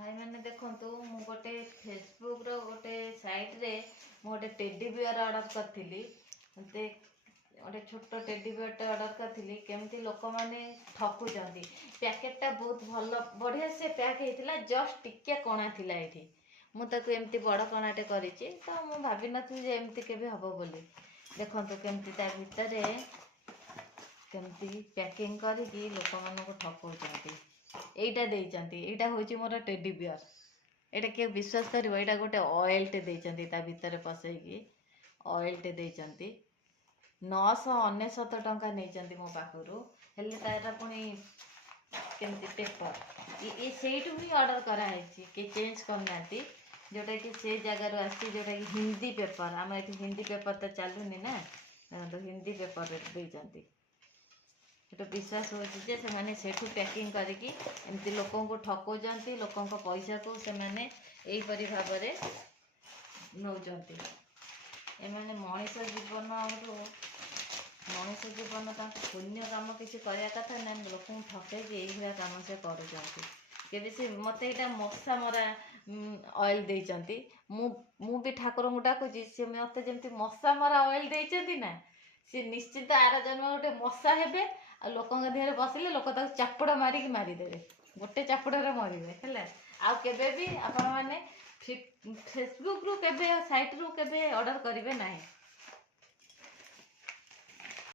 भाई मैंने देखंतु मु गोटे फेसबुक रो गोटे साइट रे मु गोटे टेडी बियर ऑर्डर करथिली मते गोटे छोट टेडी बियर टे ऑर्डर करथिली केमती लोक माने ठकुचंती पैकेट टा बहुत भल बढ़िया से पैक हेतिला जस्ट टिके कणा थिला एठी मु ताको एमती बड़ कणाटे करिछि तो मु भाबि नथि जे एमती केबे हबो बोली देखंतु केमती ता भितरे केमती पैकिंग करिकी लोक मानको ठकुचंती एटा देइचंती एटा होची मोर टेडी बियर एटा के विश्वास करिवो एटा गोटे ऑयल टे देइचंती ता भितरे पसैकी ऑयल टे देइचंती 999 टंका नेइचंती मो पाखरु हेले तारा पुनी केमती पेपर ये सेइटु ही ऑर्डर करा हैची के चेंज करनाती जोटा कि से जगह रो आसी जोटा कि हिंदी पेपर हम एठी हिंदी पेपर तो चालुनी ना तो हिंदी पेपर देइचंती तो विश्वास हो पैकिंग करके एमती लोक ठकुचंती लोक पैसा को से माने एही परि भाबरे नौचंती एमाने मनीष जीवन मनीष जीवन पुण्य काम किसी करया कथा ना लोक ठके यही काम से करूचंती केबे से मते एटा मशा मरा ऑयल देइचंती मु भी ठाकुर को डाकुची से मते जेमती मशा मरा ऑयल देइचंती ना सी निश्चित आर जन्म गोटे मशा हेबे आ लोक देहरे बसिले लोक ताको चापुड़ा मारिकी मारिदेवे गोटे चापुड़ारे मरिबे हैला आ केबे भी आपण माने फेसबुक रु केबे साइट रु केबे ऑर्डर करिवे नाही।